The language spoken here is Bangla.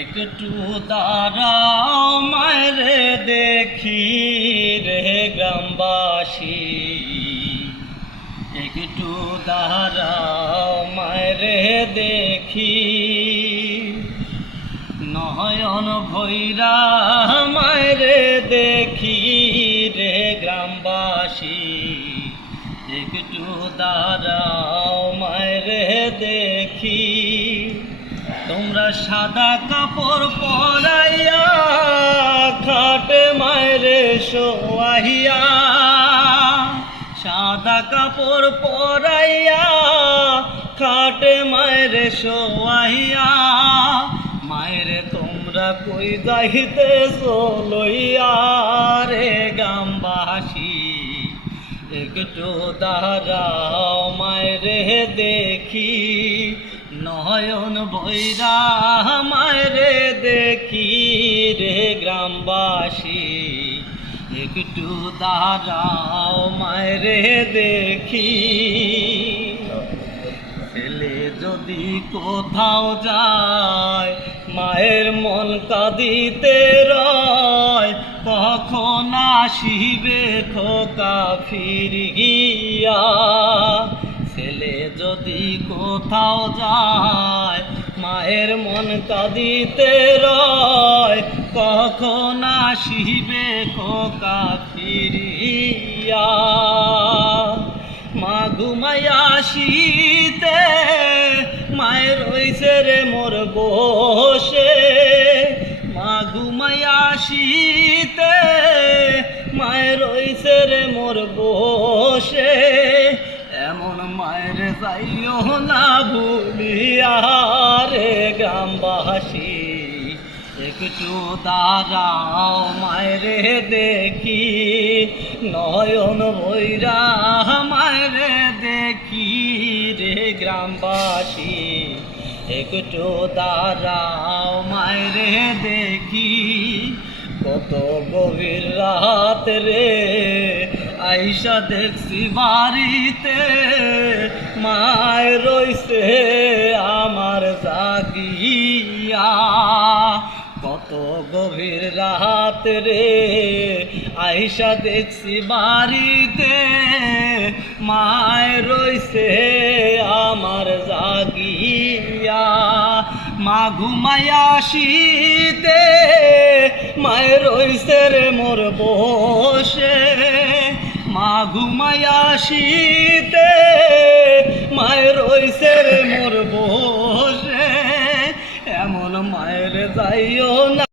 একটু দাঁড়াও মায়েরে দেখি রে গ্রামবাসী, একটু দাঁড়াও মায়েরে দেখি। নয়ন ভৈরা মায়েরে দেখি রে গ্রামবাসী, একটু দাঁড়াও মায়েরে দেখি। তোমরা সাদা কাপড় পরাইয়া খাটে মায়েরে শোয়াইয়া, সাদা কাপড় পরাইয়া খাটে মায়েরে শোয়াইয়া। মায়েরে তোমরা কই যাইতেছ লইয়া রে গ্রামবাসী, একটু দাঁড়াও মায়েরে দেখি। নয়ন ভৈরা মায়েরে দেখি রে গ্রামবাসী, একটু দাঁড়াও মায়েরে দেখি। ছেলে যদি কোথাও যায় মায়ের মন কাঁদিতে রয়, কখন আসিবে খোকা ফিরিয়া। ছেলে যদি কোথাও যায় মায়ের মন কাঁদিতে রয়, কখন আসিবে খোকা ফিরিয়া। মা ঘুমাইয়া শীতে মায়ের রইছে রে মোর বসে, মা ঘুমাইয়া শীতে মায়ের রইছে রে মোর বসে। এমন মায়ের যাইও না ভুলিয়া রে গ্রামবাসী, একটু দাঁড়াও মায়েরে দেখি। নয়ন ভৈরা মায়েরে দেখি রে গ্রামবাসী, একটু দাঁড়াও মায়েরে দেখি। কত গভীর রাত রে আইসা দেখছি বাড়িতে, মায়ের রইছে আমার জাগিয়া। কত গভীর রাত রে আইসা দেখছি বাড়িতে, মায়ের রইছে আমার জাগিয়া। মা ঘুমাইয়া শীতে মায়ের রইছে রে মোর বসে, মা ঘুমাইয়া শীতে মায়ের রইছে রে মোর বসে। এমন মায়ের যাইও না।